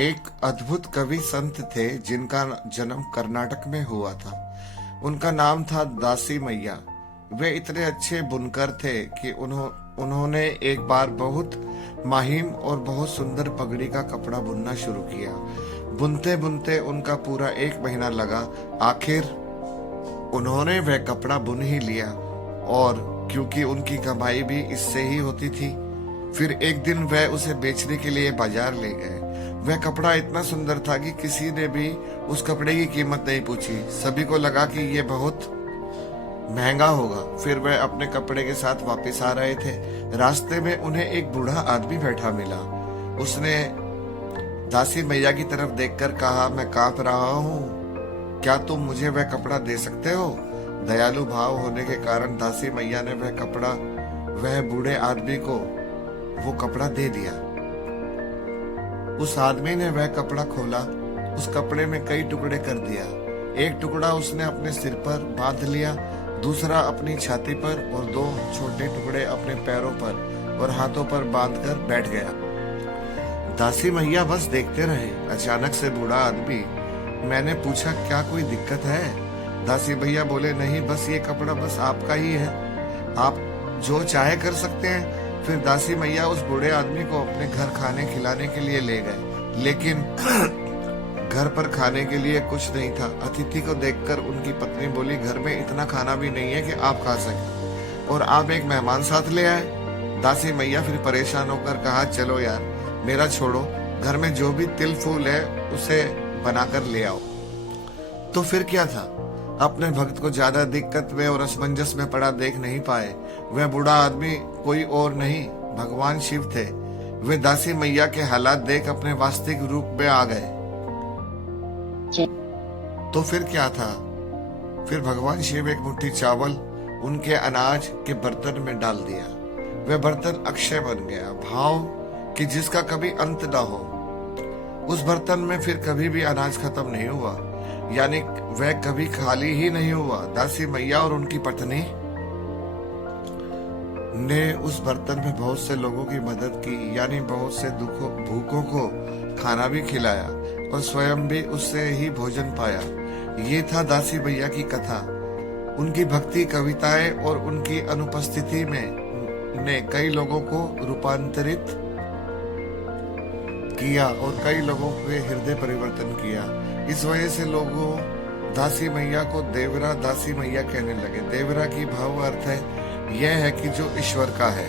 एक अद्भुत कवि संत थे जिनका जन्म कर्नाटक में हुआ था। उनका नाम था दासी मैया। वे इतने अच्छे बुनकर थे कि उन्होंने एक बार बहुत माहिम और बहुत सुंदर पगड़ी का कपड़ा बुनना शुरू किया। बुनते बुनते उनका पूरा 1 महीना लगा। आखिर उन्होंने वह कपड़ा बुन ही लिया, और क्योंकि उनकी कमाई भी इससे ही होती थी, फिर एक दिन वह उसे बेचने के लिए बाजार ले गए। वह कपड़ा इतना सुंदर था कि किसी ने भी उस कपड़े की कीमत नहीं पूछी। सभी को लगा कि यह बहुत महंगा होगा। फिर वह अपने कपड़े के साथ वापस आ रहे थे। रास्ते में उन्हें एक बूढ़ा आदमी बैठा मिला। उसने दासी मैया की तरफ देखकर कहा, मैं कांप रहा हूँ, क्या तुम मुझे वह कपड़ा दे सकते हो? दयालु भाव होने के कारण दासी मैया ने वह बूढ़े आदमी को वो कपड़ा दे दिया। उस आदमी ने वह कपड़ा खोला। उस कपड़े में कई टुकड़े कर दिया। एक टुकड़ा उसने अपने सिर पर बांध लिया, दूसरा अपनी छाती पर, और 2 छोटे टुकड़े अपने पैरों पर और हाथों पर बांधकर बैठ गया। दासी मैया बस देखते रहे। अचानक से बूढ़ा आदमी, मैंने पूछा, क्या कोई दिक्कत है? दासी भैया बोले, नहीं, बस ये कपड़ा बस आपका ही है, आप जो चाहे कर सकते हैं। फिर दासी मैया उस बूढ़े आदमी को अपने घर खाने खिलाने के लिए ले गए, लेकिन घर पर खाने के लिए कुछ नहीं था। अतिथि को देखकर उनकी पत्नी बोली, घर में इतना खाना भी नहीं है कि आप खा सकें, और आप एक मेहमान साथ ले आए। दासी मैया फिर परेशान होकर कहा, चलो यार, मेरा छोड़ो, घर में जो भी तिल फूल है उसे बनाकर ले आओ। तो फिर क्या था, अपने भक्त को ज्यादा दिक्कत में और असमंजस में पड़ा देख नहीं पाए। वह बूढ़ा आदमी कोई और नहीं, भगवान शिव थे। वे दासी मैया के हालात देख अपने वास्तविक रूप में आ गए। तो फिर क्या था, फिर भगवान शिव एक मुट्ठी चावल उनके अनाज के बर्तन में डाल दिया। वह बर्तन अक्षय बन गया, भाव कि जिसका कभी अंत ना हो। उस बर्तन में फिर कभी भी अनाज खत्म नहीं हुआ, यानी वह कभी खाली ही नहीं हुआ। दासी मैया और उनकी पत्नी ने उस बर्तन में बहुत से लोगों की मदद की, यानी बहुत से भूखों को खाना भी खिलाया और स्वयं भी उससे ही भोजन पाया। ये था दासी मैया की कथा। उनकी भक्ति, कविताएं और उनकी अनुपस्थिति में ने कई लोगों को रूपांतरित किया और कई लोगों के हृदय परिवर्तन किया। इस वजह से लोगों दासी मैया को देवरा दासी मैया कहने लगे। देवरा की भाव अर्थ है यह है कि जो ईश्वर का है।